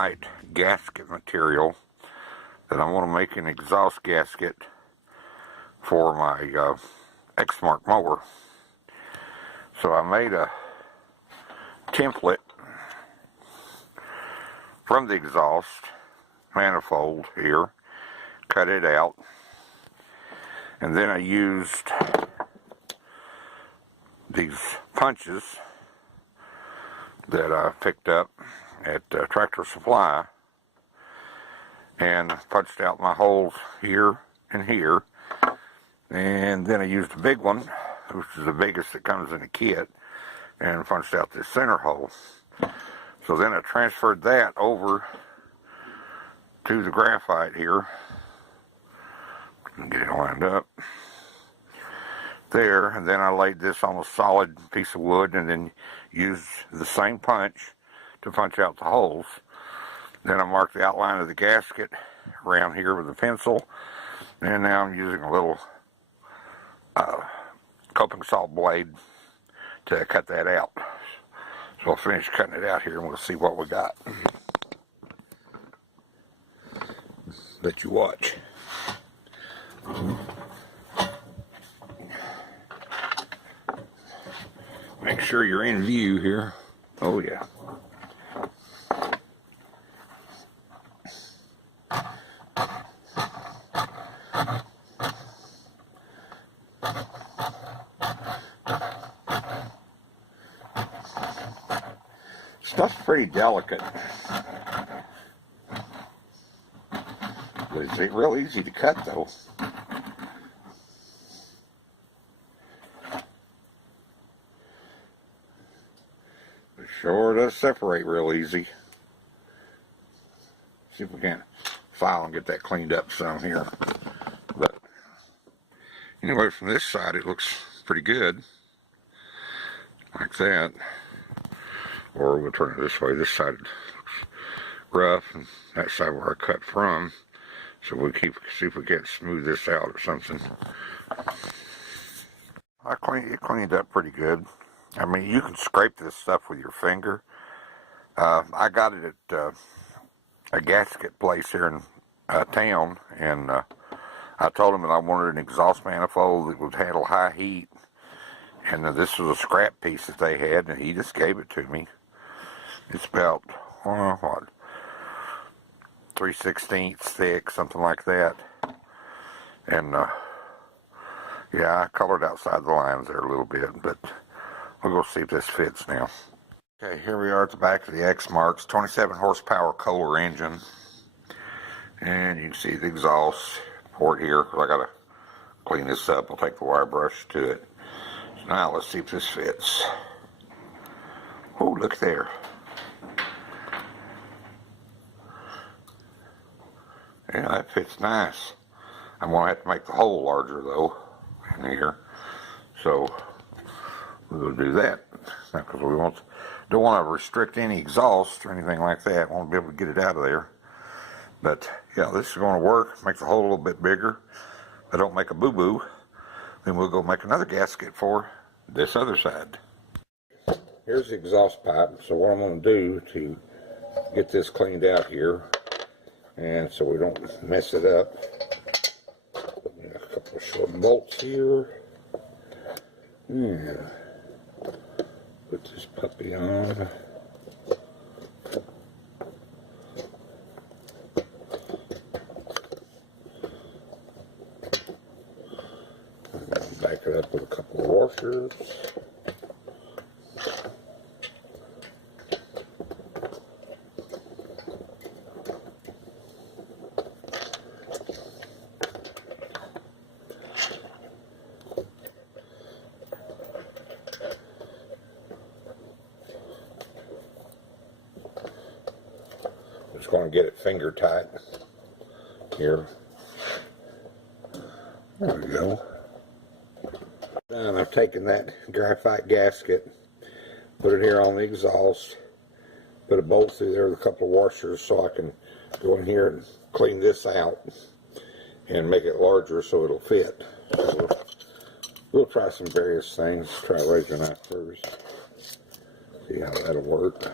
graphite gasket material that I want to make an exhaust gasket for my Xmark mower. So I made a template from the exhaust manifold here, cut it out, and then I used these punches that I picked up at Tractor Supply and punched out my holes here and here, and then I used a big one, which is the biggest that comes in a kit, and punched out this center hole. So then I transferred that over to the graphite here and get it lined up there, and then I laid this on a solid piece of wood and then used the same punch to punch out the holes. Then I marked the outline of the gasket around here with a pencil, and now I'm using a little coping saw blade to cut that out. So I'll finish cutting it out here and we'll see what we got. Let you watch. Make sure you're in view here. Oh yeah. Stuff's pretty delicate. It's real easy to cut though. It sure does separate real easy. See if we can file and get that cleaned up some here. But anyway, from this side it looks pretty good. Like that. Or we'll turn it this way. This side looks rough, and that side where I cut from. So we'll see if we can't smooth this out or something. It cleaned up pretty good. I mean, you can scrape this stuff with your finger. I got it at a gasket place here in town, and I told him that I wanted an exhaust manifold that would handle high heat. And this was a scrap piece that they had, and he just gave it to me. It's about, what, 3/16 thick, something like that. And, yeah, I colored outside the lines there a little bit, but we'll go see if this fits now. Okay, here we are at the back of the Xmark's 27 horsepower Kohler engine. And you can see the exhaust port here. I gotta clean this up. I'll take the wire brush to it. So now let's see if this fits. Oh, look there. Yeah, that fits nice. I'm going to have to make the hole larger though in here. So we'll do that because we don't want to restrict any exhaust or anything like that. I want to be able to get it out of there. But yeah, this is going to work. Make the hole a little bit bigger. If I don't make a boo-boo, then we'll go make another gasket for this other side. Here's the exhaust pipe. So what I'm going to do to get this cleaned out here, and so we don't mess it up, put in a couple of short bolts here. Yeah. Put this puppy on. Back it up with a couple of washers. Just going to get it finger tight here. There we go. And I've taken that graphite gasket, put it here on the exhaust, put a bolt through there with a couple of washers so I can go in here and clean this out and make it larger so it'll fit. So we'll try some various things. Try a razor knife first. See how that'll work.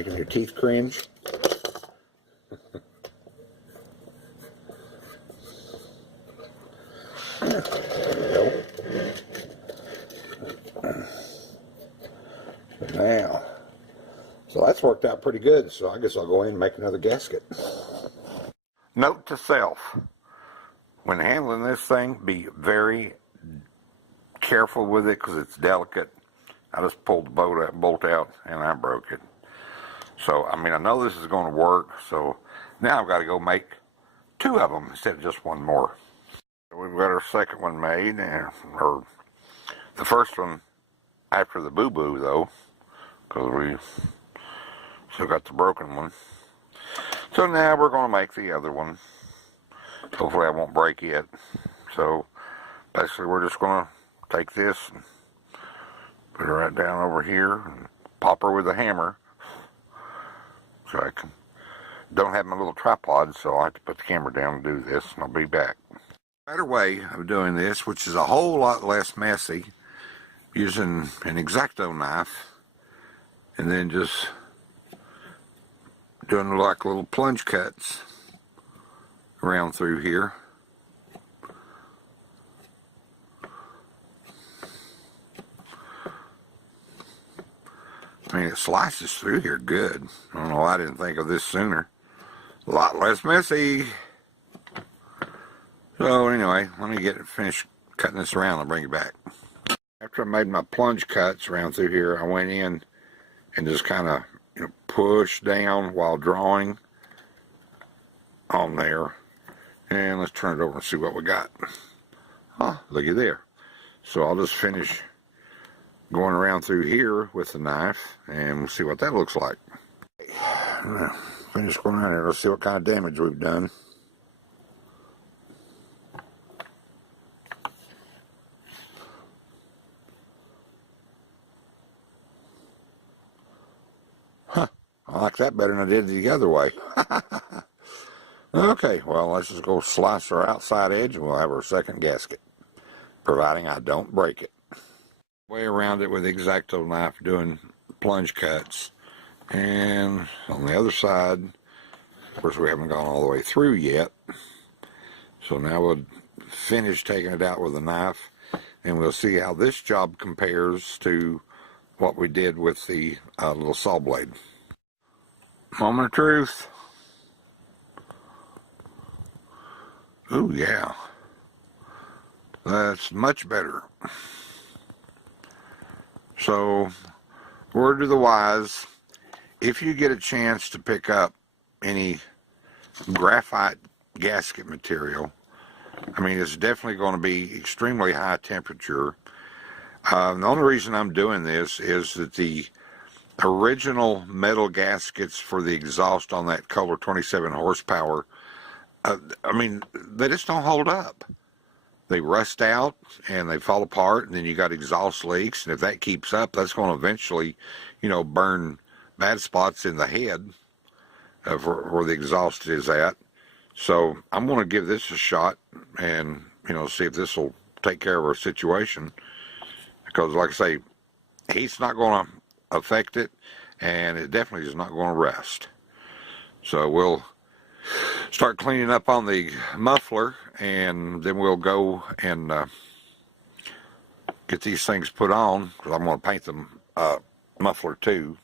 making your teeth cringe. There we go. Now, so that's worked out pretty good, so I guess I'll go in and make another gasket. Note to self, when handling this thing, be very careful with it because it's delicate. I just pulled the bolt out and I broke it. So, I mean, I know this is going to work, so now I've got to go make 2 of them instead of just 1 more. We've got our second one made, or the first one after the boo-boo though, because we still got the broken one. So now we're going to make the other one. Hopefully I won't break it. So basically we're just going to take this and put her right down over here and pop her with a hammer. So I don't have my little tripod, so I have to put the camera down and do this, and I'll be back. Better way of doing this, which is a whole lot less messy, using an X-Acto knife and then just doing like little plunge cuts around through here. I mean, it slices through here good. I don't know why I didn't think of this sooner. A lot less messy. So anyway, let me get it finished cutting this around and bring it back. After I made my plunge cuts around through here, I went in and just kind of push down while drawing on there. And let's turn it over and see what we got. Oh, looky there. So I'll just finish going around through here with the knife and we'll see what that looks like. I'm gonna finish going around here. Let's see what kind of damage we've done. Huh, I like that better than I did the other way. Okay, well, let's just go slice our outside edge and we'll have our second gasket, providing I don't break it. Way around it with the X-Acto knife doing plunge cuts. And on the other side, of course we haven't gone all the way through yet. So now we'll finish taking it out with a knife and we'll see how this job compares to what we did with the little saw blade. Moment of truth. Ooh, yeah. That's much better. So, word to the wise, if you get a chance to pick up any graphite gasket material, I mean, it's definitely going to be extremely high temperature. The only reason I'm doing this is that the original metal gaskets for the exhaust on that Kohler 27 horsepower, I mean, they just don't hold up. They rust out and they fall apart, and then you got exhaust leaks, and if that keeps up, that's going to eventually, burn bad spots in the head where the exhaust is at. So I'm going to give this a shot and, see if this will take care of our situation. Because, like I say, heat's not going to affect it, and it definitely is not going to rust. So we'll start cleaning up on the muffler, and then we'll go and get these things put on, because I'm going to paint the muffler too.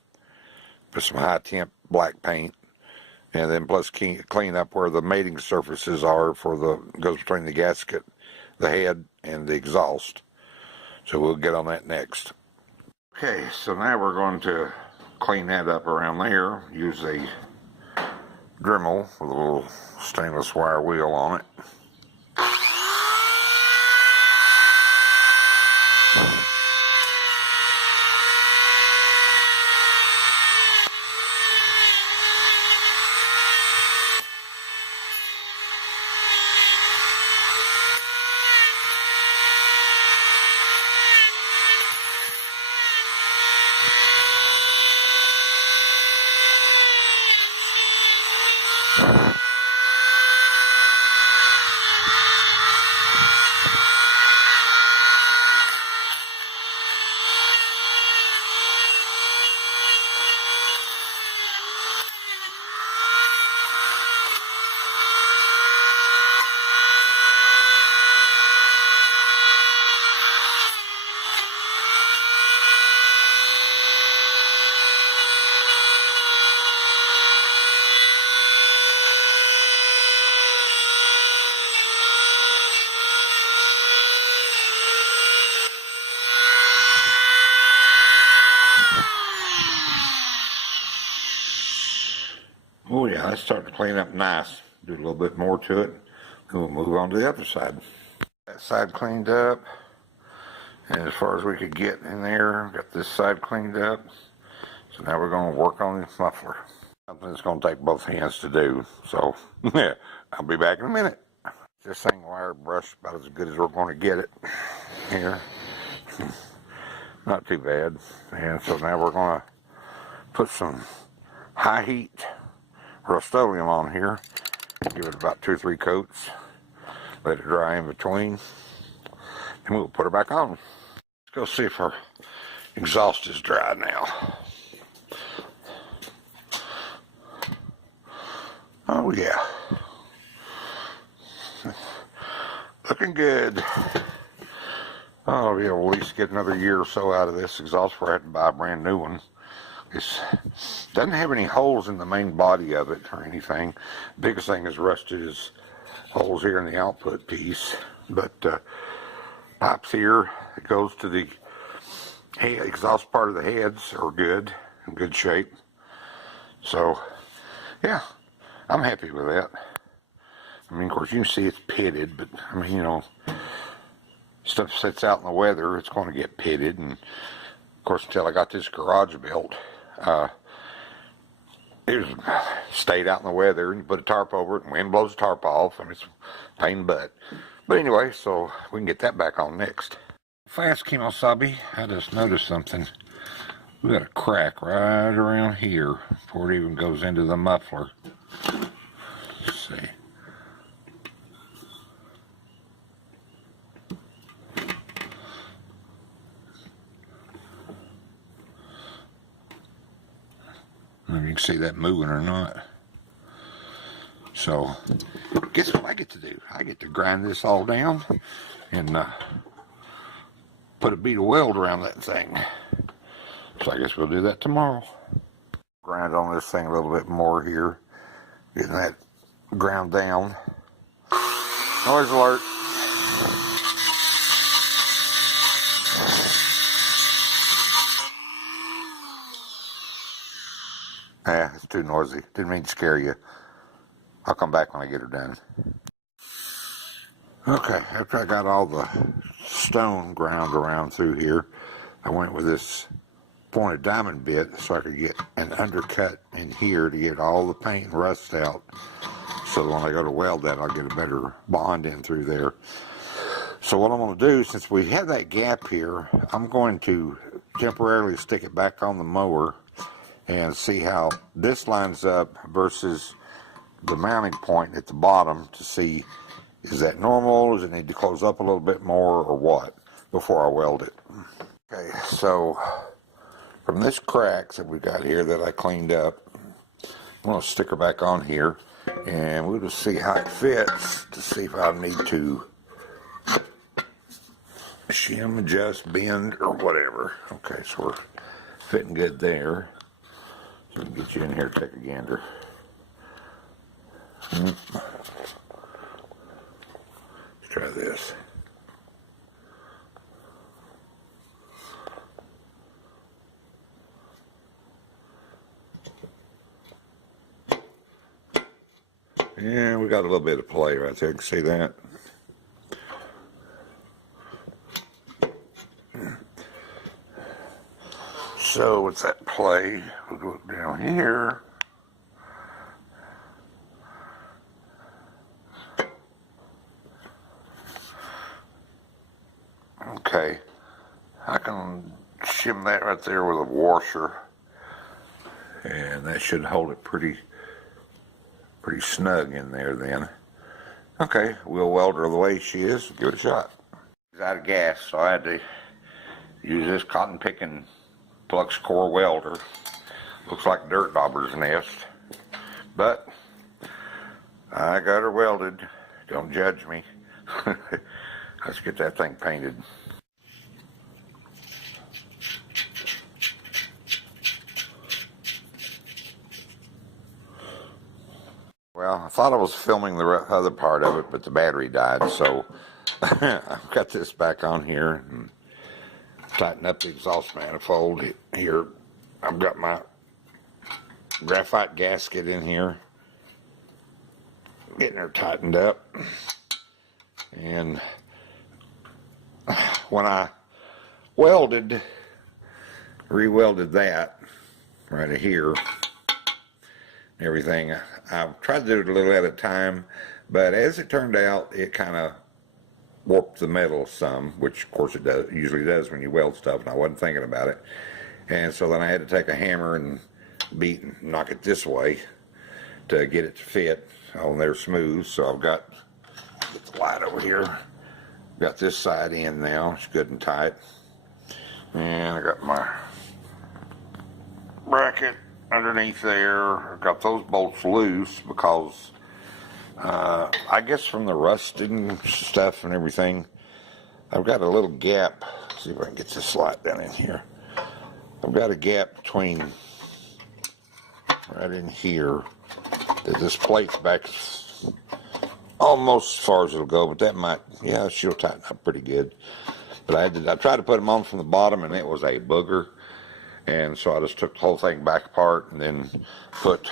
Put some Hi Temp black paint, and then plus clean up where the mating surfaces are for goes between the gasket, the head, and the exhaust. So we'll get on that next. Okay, so now we're going to clean that up around there. Use a Dremel with a little stainless wire wheel on it. yeah, it's starting to clean up nice. Do a little bit more to it. Then we'll move on to the other side. That side cleaned up. And as far as we could get in there, got this side cleaned up. So now we're going to work on this muffler. Something that's going to take both hands to do. So, yeah, I'll be back in a minute. This thing wire brush about as good as we're going to get it here. Not too bad. And so now we're going to put some high heat Rust-Oleum on here. Give it about 2 or 3 coats. Let it dry in between. And we'll put her back on. Let's go see if our exhaust is dry now. Oh yeah. Looking good. Oh yeah, we'll at least get another year or so out of this exhaust before I have to buy a brand new one. It doesn't have any holes in the main body of it or anything. Biggest thing is rusted is holes here in the output piece. But pipes here, it goes to the exhaust part of the heads are good, in good shape. So, yeah, I'm happy with that. I mean, of course, you can see it's pitted, but, I mean, you know, stuff sits out in the weather, it's going to get pitted. And, of course, until I got this garage built, it was stayed out in the weather, and you put a tarp over it, and wind blows the tarp off. I mean, it's a pain in the butt. But anyway, so we can get that back on next. Fast, Kemosabe, I just noticed something. We got a crack right around here before it even goes into the muffler. Let's see. I don't know if you can see that moving or not. So, guess what I get to do? I get to grind this all down and put a bead of weld around that thing. So I guess we'll do that tomorrow. Grind on this thing a little bit more here. Getting that ground down. Noise alert. Yeah, it's too noisy. Didn't mean to scare you. I'll come back when I get her done. Okay, after I got all the stone ground around through here, I went with this pointed diamond bit so I could get an undercut in here to get all the paint and rust out. So when I go to weld that, I'll get a better bond in through there. So what I'm going to do, since we have that gap here, I'm going to temporarily stick it back on the mower and see how this lines up versus the mounting point at the bottom to see, is that normal, does it need to close up a little bit more, or what, before I weld it. Okay, so from this cracks that we got here that I cleaned up, I'm going to stick her back on here, and we'll just see how it fits to see if I need to shim, adjust, bend, or whatever. Okay, so we're fitting good there. So we can get you in here to take a gander. Let's try this. Yeah, we got a little bit of play right there. You can see that. So what's that play? We'll go down here. Okay, I can shim that right there with a washer, and that should hold it pretty snug in there then. Okay, we'll weld her the way she is, give it a shot. It's out of gas, so I had to use this cotton picking flux core welder. Looks like a dirt dauber's nest, but I got her welded. Don't judge me. Let's get that thing painted. Well, I thought I was filming the other part of it, but the battery died, so I've got this back on here and tighten up the exhaust manifold here. I've got my graphite gasket in here getting her tightened up. And when I re-welded that right here, everything, I tried to do it a little at a time, but as it turned out, it kind of warped the metal some, which of course it usually does when you weld stuff, and I wasn't thinking about it. And so then I had to take a hammer and knock it this way to get it to fit on there smooth. So I've got the light over here. Got this side in now, it's good and tight. And I got my bracket underneath there. I've got those bolts loose because I guess from the rusting stuff and everything, I've got a little gap. Let's see if I can get this light down in here. I've got a gap between right in here that this plate's back almost as far as it'll go, but that might, yeah, she'll tighten up pretty good. But I tried to put them on from the bottom, and it was a booger, and so I just took the whole thing back apart and then put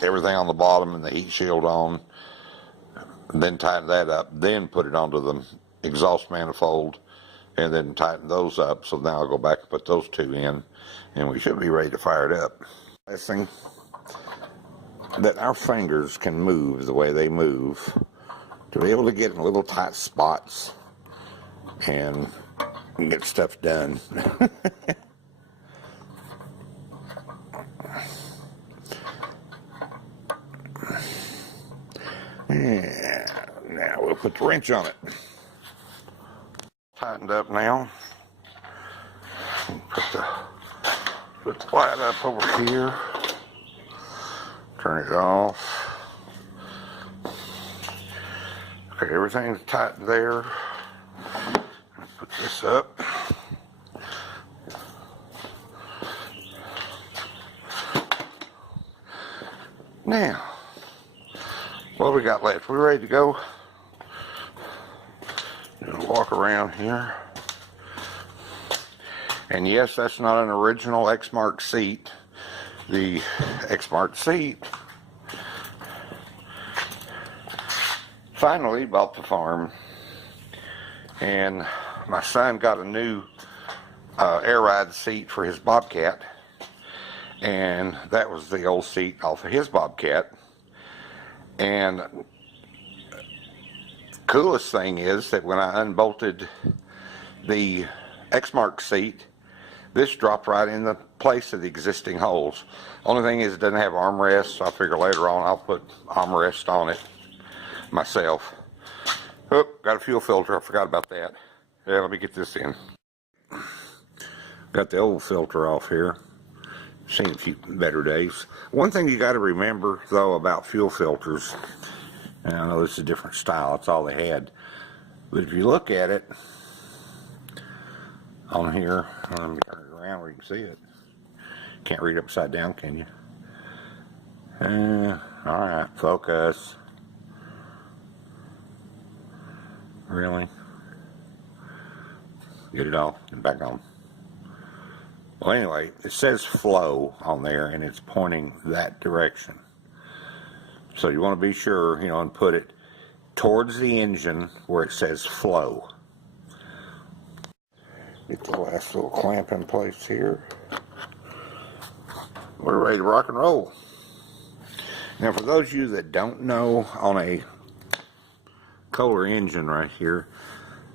everything on the bottom and the heat shield on, and then tightened that up, then put it onto the exhaust manifold, and then tighten those up. So now I'll go back and put those two in, and we should be ready to fire it up. Last thing, that our fingers can move the way they move, to be able to get in little tight spots and get stuff done. Yeah, now we'll put the wrench on it. Tightened up now. Put the light up over here. Turn it off. Okay, everything's tight there. Put this up. Now, what we got left? We ready to go? Walk around here. And yes, that's not an original Xmark seat. The Xmark seat finally bought the farm, and my son got a new air ride seat for his Bobcat, and that was the old seat off of his Bobcat. And coolest thing is that when I unbolted the Xmark seat, this dropped right in the place of the existing holes. Only thing is it doesn't have armrests, so I figure later on I'll put armrest on it myself. Oh, got a fuel filter, I forgot about that. Yeah, let me get this in. Got the old filter off here. Seen a few better days. One thing you got to remember though about fuel filters, and I know this is a different style, it's all they had, but if you look at it on here, let me turn it around where you can see it. Can't read upside down, can you? Alright, focus. Really? Get it off and back on. Well, anyway, it says flow on there, and it's pointing that direction. So you want to be sure, you know, and put it towards the engine where it says flow. Get the last little clamp in place here. We're ready to rock and roll. Now, for those of you that don't know, on a Kohler engine right here,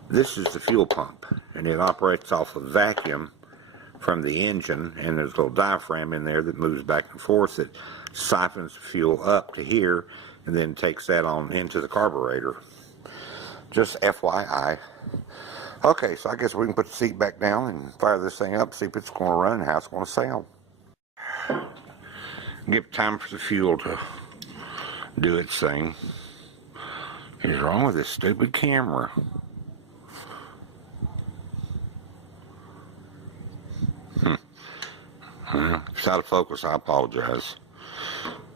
this is the fuel pump, and it operates off of vacuum from the engine, and there's a little diaphragm in there that moves back and forth that siphons fuel up to here and then takes that on into the carburetor. Just FYI. Okay, so I guess we can put the seat back down and fire this thing up, see if it's going to run and how it's going to sound. Give time for the fuel to do its thing. What's wrong with this stupid camera? If it's out of focus, I apologize.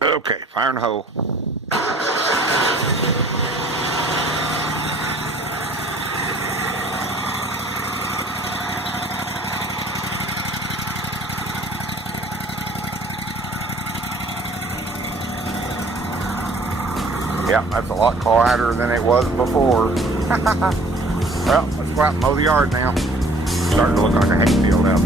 Okay, fire in the hole. Yeah, that's a lot quieter than it was before. Well, let's go out and mow the yard now. Starting to look like a hayfield out